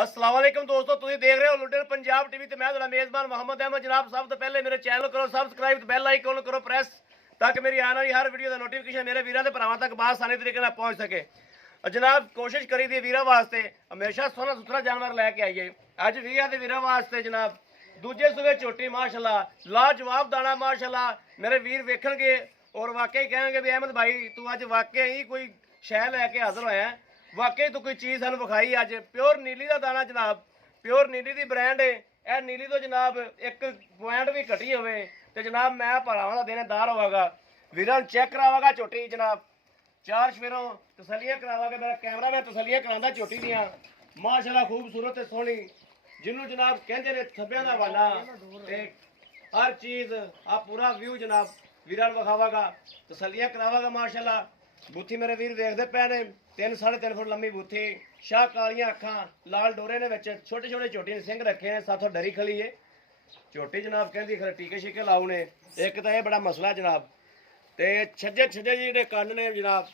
अस्सलाम वालेकुम दोस्तों, तुम देख रहे हो लुटेन पंजाब टीवी ते मैं तुहाडा मेज़बान मोहम्मद अहमद। जनाब सब तो पहले मेरे चैनल करो सबसक्राइब ते बैल आइकन करो प्रेस ताकि मेरी आने वाली हर वीडियो का नोटिफिकेशन मेरे वीरों के भरावां तक आसानी तरीके नाल पहुंच सके। और जनाब कोशिश करी दी वीरों वास्ते हमेशा सोहना सुथरा जानवर लैके आइए। अज वीरां दे वीरों वास्ते जनाब दूजे सूबे झोटी माशाल्लाह लाजवाब दाना माशाल्लाह मेरे वीर वेखणगे और वाकई कहेंगे भी अहमद भाई तू अज वाकई ही कोई शै लैके हाजिर होया है। वाकई तू कोई चीज़ सानू विखाई अज प्योर नीली का दाना जनाब, प्योर नीली की ब्रांड है। यह नीली तो जनाब एक पॉइंट भी घटी होवे ते जनाब मैं भरावां दा देनेदार होवागा। वीरां चेक करावागा झोटी जनाब, चार शफेरों तसलियां करावागा। मेरा कैमरा मैं तसलियां करांदा झोटी दियां माशाल्लाह खूबसूरत ते सोहनी जिन्हों जनाब कहते ने थब्बियां दा वाला ते हर चीज़ आ पूरा व्यू जनाब वीरां विखावागा, तसलियां करावागा माशाल्लाह। बूथी मेरे वीर देखते पे ने 3 साढ़े 3 फुट लंबी बूथी, शाह कालियां अखां, लाल डोरे ने विच छोटे छोटे झोटी ने सिंह रखे ने, साथों डरी खली है झोटी जनाब कहती खरे टीके शीके लाऊ ने। एक तो यह बड़ा मसला जनाब ते छज्जे छज्जे जिहड़े कन्न ने जनाब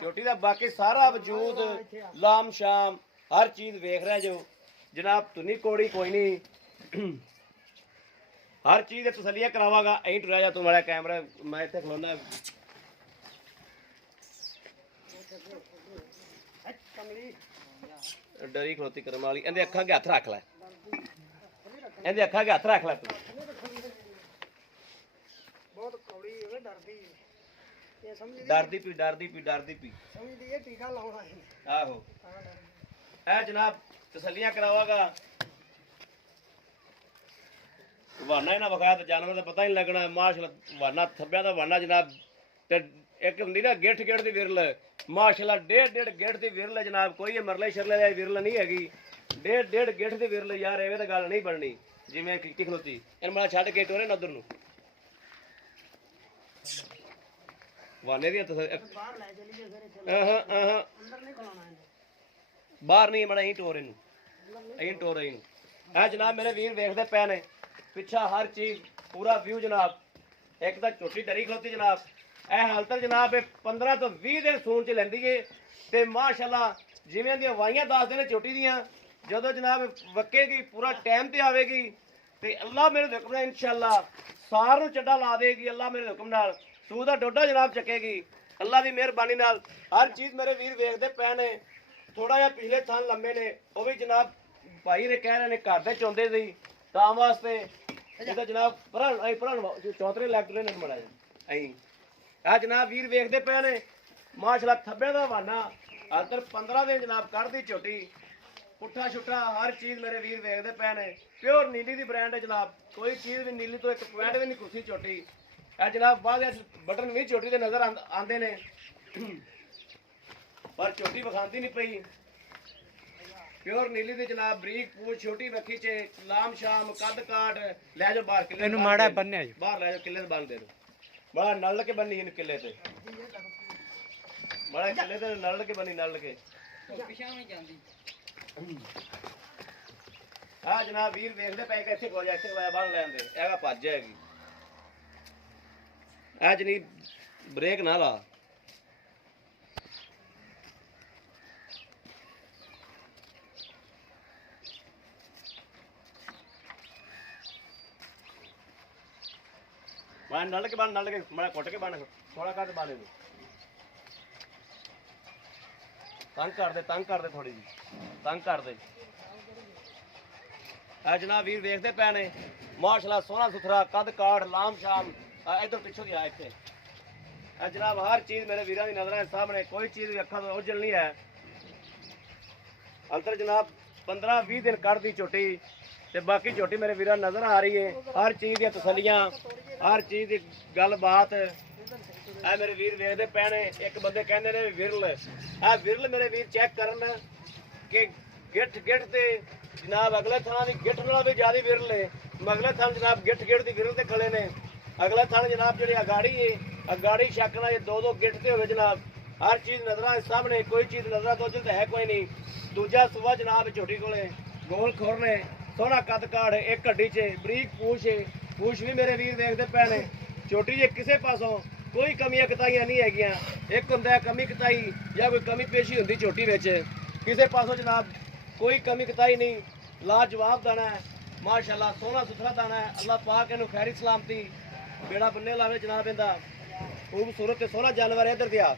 झोटी का बाकी सारा वजूद लाम शाम हर चीज़ वेख रहा जो जनाब तुनी कोड़ी कोई नहीं हर चीज़ तसलियां करावागा। अं टुरा जा तू माड़ा कैमरा मैं इत्थे खलोना डरी खलोती करम वाली इहदे अखां अगे हथ रख लै, इहदे अखां अगे हथ रख लै तू डरदी पी आहो ए जनाब तसलियां करावागा। वाना इन्हें विखाया तो जानवर का पता ही नहीं लगना माशाल्लाह। वाना थब्बिया का वाना जनाब ते एक हुंदी ना गिठ गिठ दी विरल माशाल्लाह, डेढ़ गिठ दी विरल है जनाब। कोई मरले शरले वाली विरल नहीं हैगी, डेढ़ गिठ दी विरल यार एवें तो गल नहीं बननी जिवें कीती खलोती। इन मैं छड्ड के टोरे ना उधर नूं वाने दी बाहर नहीं बड़ा ही टोर इनू टोर इन है जनाब। मेरे वीर वेखते पे ने पिछा हर चीज़ पूरा व्यू जनाब। एक तो झोटी डरी खलोती जनाब यह हालत जनाब 15 तो 20 दिन सून च लैंदी है ते माशाल्लाह जिवें दी वाइयां 10 दिन झोटी दियां जदों जनाब वक्केगी पूरा टाइम ते आवेगी ते अल्लाह मेरे हुक्म नाल इंशाअल्लाह सार नूं चड्डा ला देगी। अल्लाह मेरे हुक्म नाल सूह दा डोडा जनाब चकेगी अल्लाह की मेहरबानी नाल। हर चीज़ मेरे वीर वेखते पे ने। थोड़ा जिहा पिछले थन लंबे ने वह भी जनाब भाई ने कह रहे ने घर दे चौंदे सी तां वास्ते ਇਹਦਾ जनाब भरा चौंतरे लैग टुरे ने बड़ा अं आ जनाब वीर वेखते पे ने माशाल्लाह थब्बे का वाना अंदर 15 दिन जनाब कढ़दी झोटी पुट्ठा छुट्ठा हर चीज़ मेरे वीर वेखते पे ने। प्योर नीली की ब्रांड है जनाब, कोई चीज़ भी नीली तो एक पॉइंट भी नहीं कुसी झोटी है जनाब। बाद बटन भी झोटी के नज़र आते ने पर झोटी विखाती नहीं पई। प्योर नीली दी जनाब बरीक पूछ छोटी रखी चे लाम शाम कद काट ले जाओ बाहर किले माड़ा बन्ने बाहर ले जाओ किले ते बन दे दो बड़ा नल के बनी इन किले ते बड़ा किले ते नल के बनी नल के पिछा नहीं जांदी। हां जनाब वीर देखदे पे इत्थे को जा इत्थे बाहर लेंदे एगा भज हैगी आज नहीं ब्रेक ना ला नल के बन मैं कुट के बन थोड़ा कर बन तंग कर दे थोड़ी जी तंग कर दे। जनाब वीर देखते पे ने माशाल्लाह सोहना सुथरा कद काठ लाम शाम इधर पिछों गया इतने जनाब हर चीज़ मेरे वीरों की नज़र सामने कोई चीज़ भी अखा तो ओझल नहीं है। अंतर जनाब 15-20 दिन कढ़दी झोटी ते बाकी झोटी मेरे वीर नज़र आ रही है। हर चीज़ दी तसलियां हर चीज़ की गल बात है मेरे वीर वेखते पे ने। एक बंदे कहते ने विरल है विरल मेरे वीर चेक करन कि गिठ गिठ ते जनाब अगले थाना की गिठ नालों भी ज़्यादा विरल है। अगले थान जनाब गिठ गिठ की विरल ते खड़े ने। अगला थान जनाब जी अगाड़ी है अगाड़ी शक ना दो गिठ ते हो जनाब। हर चीज़ नज़र सामने कोई चीज़ नज़र तो तो है कोई नहीं। दूजा सुबह जनाब झोटी को गोल खोर ने सोहना कद काठ एक हड्डी च बरीक पूछ है पूछ भी मेरे वीर देखते पे ने। छोटी जी किसी पासों कोई कमियां कताइयां नहीं है। एक होंगे कमी कताई या कोई कमी पेशी होंगी छोटी किसी पासों जनाब कोई कमी कताई नहीं, लाजवाब दाना है माशाल्लाह, सोहना सुथरा दाना है। अल्लाह पाक इन्हू खैरी सलामती बेड़ा बन्ने लावे जनाब। इंदा खूबसूरत ते सोहना जानवर है। इधर दिया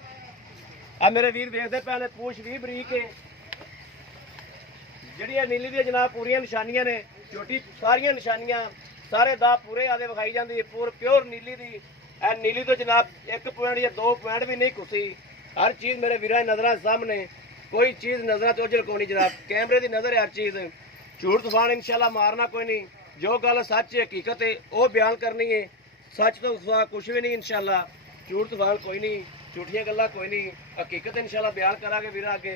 आ मेरे वीर देखते पे ने, पूछ भी बरीक है, ਜਿਹੜੀਆਂ ਨੀਲੀ ਦੀਆਂ ਜਨਾਬ ਪੂਰੀਆਂ ਨਿਸ਼ਾਨੀਆਂ ਨੇ, ਛੋਟੀ ਸਾਰੀਆਂ ਨਿਸ਼ਾਨੀਆਂ ਸਾਰੇ ਦਾ ਪੂਰੇ ਆਦੇ ਵਿਖਾਈ ਜਾਂਦੀ ਹੈ। ਪੂਰ ਪਿਓਰ ਨੀਲੀ ਦੀ। ਇਹ ਨੀਲੀ ਤੋਂ ਜਨਾਬ 1 ਪੁਆਇੰਟ ਜਾਂ 2 ਪੁਆਇੰਟ ਵੀ ਨਹੀਂ ਘੁੱਸੀ। ਹਰ ਚੀਜ਼ ਮੇਰੇ ਵੀਰਾਂ ਦੀ ਨਜ਼ਰਾਂ ਸਾਹਮਣੇ, ਕੋਈ ਚੀਜ਼ ਨਜ਼ਰਾਂ ਤੋਂ ਓਝਲ ਕੋਈ ਨਹੀਂ ਜਨਾਬ। ਕੈਮਰੇ ਦੀ ਨਜ਼ਰ ਹੈ ਹਰ ਚੀਜ਼। ਝੂਠ ਤੂਫਾਨ इंशाल्लाह मारना कोई नहीं। जो गल सच है हकीकत है वो बयान करनी है। सच तो सिवा कुछ भी नहीं इंशाल्लाह। झूठ तूफान कोई नहीं, झूठियां गल्लां कोई नहीं, हकीकत इंशाल्लाह बयान करांगे वीर अगे।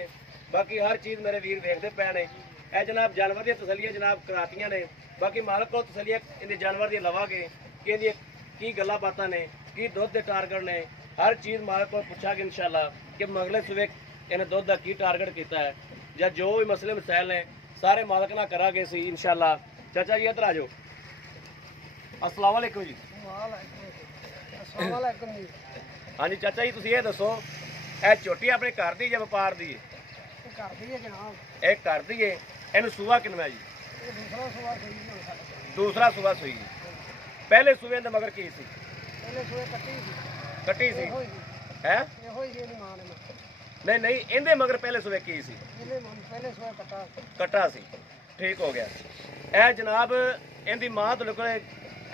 बाकी हर चीज़ मेरे वीर देखते पे ने। ਇਹ जनाब जानवर दी तसलियां जनाब करातियां ने। बाकी मालक को तसलियां इन जानवर दी लवांगे कि इहदी की गल्लां बातां ने, की दुध दे टारगेट ने, हर चीज़ मालक को पूछांगे इंशाल्लाह कि मगले सुबह इन्हें दुध का की टारगेट किया है या जो भी मसले मसाइल ने सारे मालक ना करांगे सी इंशाल्लाह। चाचा जी इधर आ जाओ। अस्सलाम वालेकुम जी। अस्सलाम वालेकुम जी। हाँ जी चाचा जी, तुसीं ये दसो ਇਹ ਝੋਟੀ ਆਪਣੇ ਘਰ ਦੀ ਜਾਂ ਵਪਾਰ ਦੀ ਹੈ? ਇਹ ਘਰ ਦੀ ਹੈ ਜਨਾਬ। ਇਹ ਘਰ ਦੀ ਹੈ। ਇਹਨੂੰ ਸੂਆ ਕਿੰਨਾ ਜੀ? ਇਹ ਦੂਸਰਾ ਸੂਆ ਸਹੀ ਨਹੀਂ ਹੋ ਸਕਦਾ। ਦੂਸਰਾ ਸੂਆ ਸੂਈ ਹੈ। ਪਹਿਲੇ ਸੂਏ ਦੇ ਮਗਰ ਕੀ ਸੀ? ਪਹਿਲੇ ਸੂਏ ਕੱਟੀ ਸੀ। ਕੱਟੀ ਸੀ ਇਹੋ ਹੀ ਹੈ? ਇਹੋ ਹੀ ਇਹਦੀ ਮਾਂ ਨੇ ਨਹੀਂ ਨਹੀਂ, ਇਹਦੇ ਮਗਰ ਪਹਿਲੇ ਸੂਏ ਕੀ ਸੀ? ਇਹਨੇ ਪਹਿਲੇ ਸੂਏ ਕੱਟਾ ਸੀ। ਕੱਟਾ ਸੀ। ਠੀਕ ਹੋ ਗਿਆ। ਇਹ ਜਨਾਬ ਇਹਦੀ ਮਾਂ ਤੁਹਾਡੇ ਕੋਲ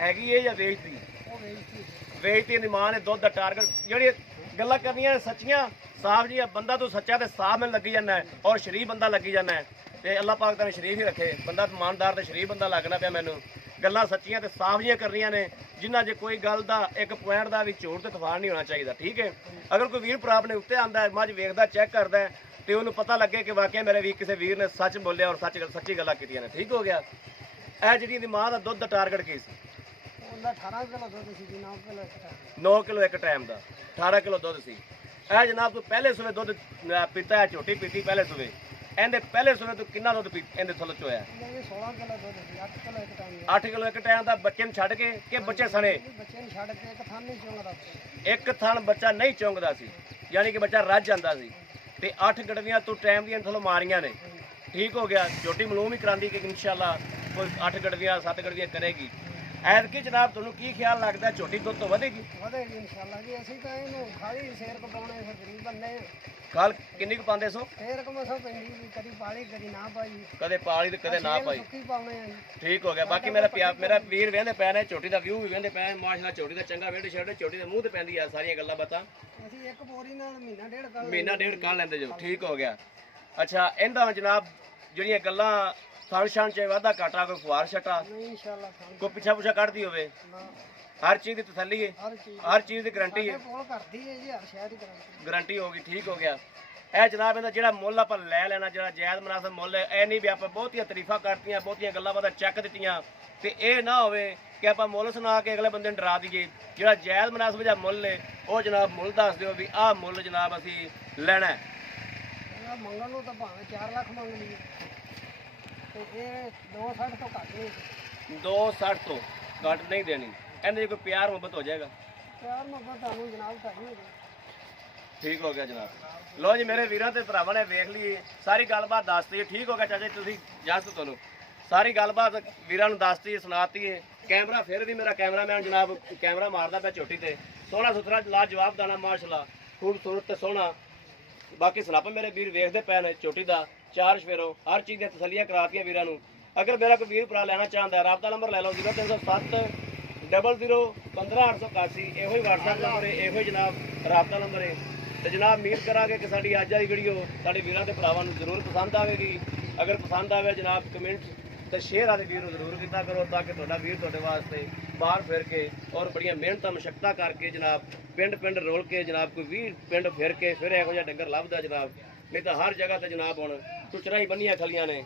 ਹੈਗੀ ਹੈ ਜਾਂ ਵੇਚਤੀ? ਉਹ ਵੇਚਤੀ। ਵੇਚਤੀ। ਇਹਦੀ ਮਾਂ ਨੇ ਦੁੱਧ ਦਾ ਟਾਰਗੇਟ ਜਿਹੜੀ ਗੱਲਾਂ ਕਰਨੀਆਂ ਸੱਚੀਆਂ ਸਾਫ ਜੀ। ਬੰਦਾ ਤੂੰ ਸੱਚਾ ਤੇ ਸਾਫ ਮੈਨੂੰ ਲੱਗੀ ਜਾਂਦਾ ਔਰ ਸ਼ਰੀਫ ਬੰਦਾ ਲੱਗੀ ਜਾਂਦਾ ਤੇ ਅੱਲਾਹ ਪਾਕ ਤੈਨੂੰ ਸ਼ਰੀਫ ਹੀ ਰੱਖੇ। ਬੰਦਾ ਇਮਾਨਦਾਰ ਤੇ ਸ਼ਰੀਫ ਬੰਦਾ ਲੱਗਣਾ ਪਿਆ ਮੈਨੂੰ। ਗੱਲਾਂ ਸੱਚੀਆਂ ਤੇ ਸਾਫ ਜੀਆਂ ਕਰਨੀਆਂ ਨੇ ਜਿਨ੍ਹਾਂ 'ਚ ਕੋਈ ਗੱਲ ਦਾ 1 ਪੁਆਇੰਟ ਦਾ ਵੀ ਝੂਠ ਤੇ ਤੂਫਾਨ ਨਹੀਂ ਹੋਣਾ ਚਾਹੀਦਾ। ਠੀਕ ਹੈ। ਅਗਰ ਕੋਈ ਵੀਰ ਭਰਾ ਆਪਣੇ ਉੱਤੇ ਆਂਦਾ ਹੈ, ਮੱਝ ਵੇਖਦਾ ਚੈੱਕ ਕਰਦਾ ਹੈ ਤੇ ਉਹਨੂੰ ਪਤਾ ਲੱਗੇ ਕਿ ਵਾਕਿਆ ਮੇਰੇ ਵੀਰ ਕਿਸੇ ਵੀਰ ਨੇ ਸੱਚ ਬੋਲਿਆ ਔਰ ਸੱਚੀ ਗੱਲਾਂ ਕੀਤੀਆਂ ਨੇ। ਠੀਕ ਹੋ ਗਿਆ। ਇਹ ਜਿਹੜੀ ਇਹਦੀ ਮਾਂ ਦਾ ਦੁੱਧ ਦਾ ਟਾਰਗੇਟ ਕੀ ਸੀ? ਉਹਦਾ 18 ਕਿਲੋ ਦੁੱਧ ਸੀ ਜੀ। 9 ਕਿਲੋ ਇੱਕ ਟਾਈਮ। 9 ਕਿਲੋ ਇੱਕ ਟਾਈਮ ਦਾ 18 ਕਿਲੋ ਦੁੱਧ ਸੀ। ਇਹ ਜਨਾਬ ਤੂੰ ਪਹਿਲੇ ਸੂਏ ਦੁੱਧ ਪੀਤਾ ਹੈ, ਝੋਟੀ ਪੀਤੀ ਪਹਿਲੇ ਸੂਏ। ਇਹਦੇ ਪਹਿਲੇ ਸੂਏ ਤੂੰ ਕਿੰਨਾ ਦੁੱਧ ਇਹਦੇ ਥੱਲੇ ਚੋਇਆ? ਇਹ 16 ਕਿਲੋ ਦੁੱਧ ਸੀ। 8 ਕਿਲੋ ਇੱਕ ਟਾਈਮ। 8 ਕਿਲੋ ਇੱਕ ਟਾਈਮ ਦਾ। ਬੱਚੇ ਨੂੰ ਛੱਡ ਕੇ ਕਿ ਬੱਚੇ ਸਣੇ? ਬੱਚੇ ਨੂੰ ਛੱਡ ਕੇ ਇੱਕ ਥਾਂ ਨਹੀਂ ਚੁੰਗਦਾ। ਇੱਕ ਥਣ ਬੱਚਾ ਨਹੀਂ ਚੁੰਗਦਾ ਸੀ, ਯਾਨੀ ਕਿ ਬੱਚਾ ਰੱਜ ਜਾਂਦਾ ਸੀ। ਤੇ 8 ਗੜਵੀਆਂ ਤੂੰ ਟਾਈਮ ਦੀਆਂ ਥੱਲੋਂ ਮਾਰੀਆਂ ਨੇ। ਠੀਕ ਹੋ ਗਿਆ। ਝੋਟੀ ਮਲੂਮ ਹੀ ਕਰਾਂਦੀ ਕਿ ਇੰਸ਼ਾਅੱਲਾ ਕੋਈ 8 ਗੜਵੀਆਂ 7 ਗੜਵੀਆਂ ਕਰੇਗੀ। ਐਤਕੀ ਜਨਾਬ ਤੁਹਾਨੂੰ ਕੀ ਖਿਆਲ ਲੱਗਦਾ ਝੋਟੀ ਦੁੱਧ ਤੋਂ ਵਧੇਗੀ? ਵਧੇਗੀ ਇੰਸ਼ਾਅੱਲਾ ਜੀ। ਅਸੀਂ ਤਾਂ ਇਹਨੂੰ ਖਾਲੀ ਸੇਰ ਕਪਾਉਣੇ ਫਿਰ ਗਰੀਬ ਬੰਦੇ ਆ। ਕੱਲ ਕਿੰਨੀ ਕੁ ਪਾਉਂਦੇ ਸੋ? ਸੇਰ ਕਮਸਾ ਪੈਂਦੀ ਵੀ ਕਦੀ ਪਾਲੀ ਕਦੀ ਨਾ ਪਾਈ। ਕਦੇ ਪਾਲੀ ਤੇ ਕਦੇ ਨਾ ਪਾਈ। ਸੁੱਕੀ ਪਾਉਣੇ ਆ ਜੀ। ਠੀਕ ਹੋ ਗਿਆ। ਬਾਕੀ ਮੇਰਾ ਵੀਰ ਵੇਂਦੇ ਪੈ ਨੇ, ਝੋਟੀ ਦਾ ਵਿਊ ਵੀ ਵੇਂਦੇ ਪੈ। ਮਾਸ਼ਾਅੱਲਾ ਝੋਟੀ ਦਾ ਚੰਗਾ ਵੇਂਦੇ ਛੱਡੇ, ਝੋਟੀ ਦੇ ਮੂੰਹ ਤੇ ਪੈਂਦੀ ਆ ਸਾਰੀਆਂ ਗੱਲਾਂ ਬਾਤਾਂ। ਅਸੀਂ ਇੱਕ ਬੋਰੀ ਨਾਲ ਮਹੀਨਾ ਡੇਢ ਕੱਢ ਲੈਂਦੇ ਜੋ। ਠੀਕ ਹੋ ਗਿਆ। ਅੱਛਾ ਇਹਦਾ ਜਨਾਬ ਜਿਹੜੀਆਂ ਗੱਲਾਂ ਥਣ ਛਣ ਚ ਵਾਧਾ ਘਾਟਾ, ਕੋਈ ਖੁਆਰ ਛਟਾ, ਨਹੀਂ ਇੰਸ਼ਾਅੱਲਾ ਕੋਈ ਪਿੱਛਾ ਪੁੱਛਾ ਕੱਢਦੀ ਹੋਵੇ, ਨਾ ਹਰ ਚੀਜ਼ ਦੀ ਤਸੱਲੀ ਹੈ, ਹਰ ਚੀਜ਼ ਦੀ ਗਰੰਟੀ ਹੈ। ਕੋਲ ਕਰਦੀ ਹੈ ਜੀ ਹਰ ਸ਼ਹਿਰ ਦੀ ਗਰੰਟੀ ਹੋਗੀ। ਠੀਕ ਹੋ ਗਿਆ। ਇਹ ਜਨਾਬ ਇਹਦਾ ਜਿਹੜਾ ਮੁੱਲ ਆਪਾਂ ਲੈ ਲੈਣਾ, ਜਿਹੜਾ ਜਾਇਜ਼ ਮੁਨਾਸਬ ਮੁੱਲ ਹੈ, ਇਹ ਨਹੀਂ ਵੀ ਆਪਾਂ ਬਹੁਤੀਆਂ ਤਾਰੀਫਾਂ ਕਰਤੀਆਂ, ਬਹੁਤੀਆਂ ਗੱਲਾਂ ਬਾਤਾਂ ਚੱਕ ਦਿੱਤੀਆਂ ਤੇ ਇਹ ਨਾ ਹੋਵੇ ਕਿ ਆਪਾਂ ਮੁੱਲ ਸੁਣਾ ਕੇ ਅਗਲੇ ਬੰਦੇ ਨੂੰ ਡਰਾ ਦਈਏ। ਜਿਹੜਾ ਜਾਇਜ਼ ਮੁਨਾਸਬ ਜਿਹਾ ਮੁੱਲ ਹੈ ਉਹ ਜਨਾਬ ਮੁੱਲ ਦੱਸ ਦਿਓ ਵੀ ਆਹ ਮੁੱਲ ਜਨਾਬ ਅਸੀਂ ਲੈਣਾ ਹੈ। ਮੰਗਣ ਨੂੰ ਤਾਂ ਭਾਵੇਂ 4 ਲੱਖ ਮੰਗ ਲਈਏ ਤੇ ਇਹ 260 ਤੋਂ ਘੱਟ ਨਹੀਂ। 260 ਤੋਂ ਘੱਟ ਨਹੀਂ ਦੇਣੀ। ਇਹਦੇ 'ਚ ਕੋਈ ਪਿਆਰ ਮੁਹੱਬਤ ਹੋ ਜਾਏਗਾ? ਪਿਆਰ ਮੁਹੱਬਤ ਤੁਹਾਨੂੰ ਜਨਾਬ ਤਾਂ ਨਹੀਂ ਹੋਗੀ। ਠੀਕ ਹੋ ਗਿਆ ਜਨਾਬ। ਲੋ ਜੀ ਮੇਰੇ ਵੀਰਾਂ ਤੇ ਭਰਾਵਾਂ ਨੇ ਵੇਖ ਲਈ ਸਾਰੀ ਗੱਲਬਾਤ ਦੱਸਤੀ ਹੈ। ਠੀਕ ਹੋ ਗਿਆ ਚਾਚਾ ਜੀ, ਤੁਸੀਂ ਜਸ ਤੁਹਾਨੂੰ ਸਾਰੀ ਗੱਲਬਾਤ ਵੀਰਾਂ ਨੂੰ ਦੱਸਤੀ ਹੈ, ਸੁਣਾਤੀ ਹੈ। ਕੈਮਰਾ ਫਿਰ ਵੀ ਮੇਰਾ ਕੈਮਰਾਮੈਨ ਜਨਾਬ ਕੈਮਰਾ ਮਾਰਦਾ ਪਿਆ ਝੋਟੀ ਤੇ। ਸੋਹਣਾ ਸੁਥਰਾ ਲਾਜਵਾਬ ਦਾਣਾ ਮਾਸ਼ਾਅੱਲਾ, ਖੂਬਸੂਰਤ ਤੇ ਸੋਹਣਾ। ਬਾਕੀ ਸਨਾਪਾ ਮੇਰੇ ਵੀਰ ਵੇਖਦੇ ਪਏ ਨੇ ਝੋਟੀ ਦਾ ਚਾਰ ਸਵੇਰੋਂ ਹਰ ਚੀਜ਼ ਦੀਆਂ ਤਸੱਲੀਆਂ ਕਰਾਤੀਆਂ ਵੀਰਾਂ ਨੂੰ। ਅਗਰ ਮੇਰਾ ਕੋਈ ਵੀਰ ਭਰਾ ਲੈਣਾ ਚਾਹੁੰਦਾ, ਰਾਬਤਾ ਨੰਬਰ ਲੈ ਲਓ 0307 00 15881। ਇਹੋ ਹੀ WhatsApp ਨੰਬਰ ਹੈ, ਇਹੋ ਹੀ ਜਨਾਬ ਰਾਬਤਾ ਨੰਬਰ ਹੈ। ਤੇ ਜਨਾਬ ਉਮੀਦ ਕਰਾਂਗੇ ਕਿ ਸਾਡੀ ਅੱਜ ਵਾਲੀ ਵੀਡੀਓ ਸਾਡੇ ਵੀਰਾਂ ਤੇ ਭਰਾਵਾਂ ਨੂੰ ਜ਼ਰੂਰ ਪਸੰਦ ਆਵੇਗੀ। ਅਗਰ ਪਸੰਦ ਆਵੇ ਜਨਾਬ ਕਮੈਂਟ ਤੇ ਸ਼ੇਅਰ ਆਦੇ ਵੀਰ ਨੂੰ ਜ਼ਰੂਰ ਕੀਤਾ ਕਰੋ ਤਾਂ ਕਿ ਤੁਹਾਡਾ ਵੀਰ ਤੁਹਾਡੇ ਵਾਸਤੇ ਬਾਹਰ ਫਿਰ ਕੇ ਔਰ ਬੜੀਆਂ ਮਿਹਨਤਾਂ ਮੁਸ਼ੱਕਤਾਂ ਕਰਕੇ ਜਨਾਬ ਪਿੰਡ ਰੋਲ ਕੇ ਜਨਾਬ ਕੋਈ 20 ਪਿੰਡ ਫਿਰ ਕੇ ਫਿਰ ਇਹੋ ਜਿਹਾ ਡੰਗਰ ਲੱਭਦਾ ਜਨਾਬ। ਨਹੀਂ ਤਾਂ ਹਰ ਜਗ੍ਹਾ ਤੇ ਜਨਾਬ ਹੁਣ ਟੁਚਰਾ ਹੀ ਬੰਨੀਆਂ ਖਲੀਆਂ ਨੇ,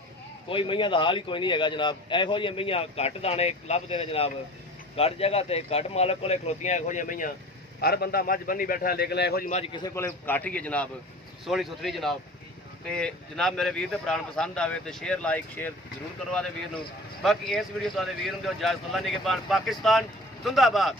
ਕੋਈ ਮਈਆਂ ਦਾ ਹਾਲ ਹੀ ਕੋਈ ਨਹੀਂ ਹੈਗਾ ਜਨਾਬ। ਇਹੋ ਜਿਹੀਆਂ ਮਈਆਂ ਘੱਟ ਦਾਣੇ ਲੱਭਦੇ ਨੇ ਜਨਾਬ, ਘੱਟ ਜਗ੍ਹਾ ਤੇ ਘੱਟ ਮਾਲਕ ਕੋਲੇ ਖਲੋਤੀਆਂ ਇਹੋ ਜਿਹੀਆਂ ਮਈਆਂ। ਹਰ ਬੰਦਾ ਮੱਝ ਬੰਨੀ ਬੈਠਾ, ਲੇਕਿਨ ਇਹੋ ਜਿਹੀ ਮੱਝ ਕਿਸੇ ਕੋਲੇ ਘੱਟ ਹੀ ਹੈ ਜਨਾਬ, ਸੋਹਣੀ ਸੁਥਰੀ ਜਨਾਬ। ਤੇ ਜਨਾਬ ਮੇਰੇ ਵੀਰ ਦੇ ਭਰਾ ਨੂੰ ਪਸੰਦ ਆਵੇ ਤੇ ਸ਼ੇਅਰ ਲਾਈਕ ਸ਼ੇਅਰ ਜ਼ਰੂਰ ਕਰਵਾ ਦੇ ਵੀਰ ਨੂੰ। ਬਾਕੀ ਇਸ ਵੀਡੀਓ ਤੁਹਾਡੇ ਵੀਰ ਨੂੰ ਦਿਓ ਇਜਾਜ਼ਤ। ਅੱਲਾ ਨਿਗਹਿਬਾਨ। ਪਾਕਿਸਤਾਨ ਜ਼ਿੰਦਾਬਾਦ।